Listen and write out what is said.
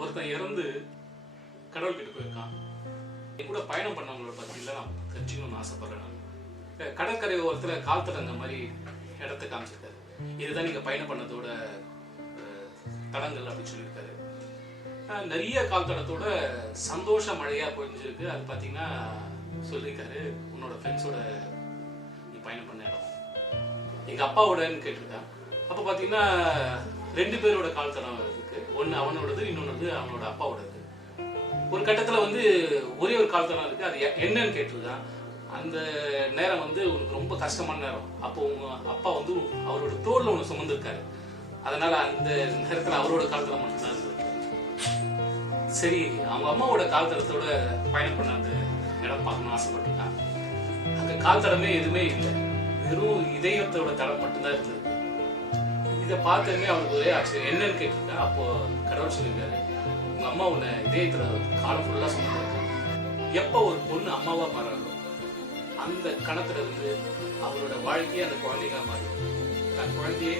ஒருத்தன் இறந்து கடவுள்கிட்ட போயிருக்கான். என் கூட பயணம் பண்ணவங்களோட பற்றிலாம் நான் தெரிஞ்சுக்கணும்னு ஆசைப்படுறேன். நான் கடற்கரை ஓரத்தில் கால் தடங்க மாதிரி இடத்த காமிச்சிருக்காரு. இதுதான் நீங்கள் பயணம் பண்ணதோட தடங்கள் அப்படின்னு சொல்லியிருக்காரு. நிறைய கால் தடத்தோட சந்தோஷ மழையாக பொழிஞ்சிருக்கு. அது பார்த்தீங்கன்னா சொல்லியிருக்காரு, உன்னோட ஃப்ரெண்ட்ஸோட நீ பயணம் பண்ண இடம் எங்கள் அப்பாவோடன்னு கேட்டிருக்கான். அப்போ பார்த்தீங்கன்னா 2 பேரோட கால் தடம் இருக்கு. ஒன்று அவனோடது, இன்னொன்று வந்து அவனோட அப்பாவோடது. ஒரு கட்டத்தில் வந்து ஒரே ஒரு கால் தடம் இருக்கு, அது என்னன்னு கேட்டிருக்கான். அந்த நேரம் வந்து உனக்கு ரொம்ப கஷ்டமான நேரம். அப்போ உங்க அப்பா வந்து அவரோட தோளில் ஒன்று சுமந்துருக்காரு. அதனால அந்த நேரத்தில் அவரோட கால் தடம் மட்டும்தான் இருந்திருக்கு. சரி, அவங்க அம்மாவோட கால் தடத்தோட பயணம் பண்ண அந்த இடம் பார்க்கணும்னு ஆசைப்பட்டிருக்கான். அந்த கால் தடமே எதுவுமே இல்லை, வெறும் இதயத்தோட தடம் மட்டும்தான் இருந்தது. இதை பார்த்ததுமே அவருக்கு ஒரே ஆச்சரியம். என்னன்னு கேட்டிருக்கேன். அப்போ கடவுள் சொல்லியிருக்காரு, உங்க அம்மா உன்னை இதயத்துல காலம் ஃபுல்லா சொன்னாங்க. எப்போ ஒரு பொண்ணு அம்மாவா மாறாங்களோ அந்த கணத்துல இருந்து அவரோட வாழ்க்கையே அந்த குழந்தைங்க மாறி தன் குழந்தையே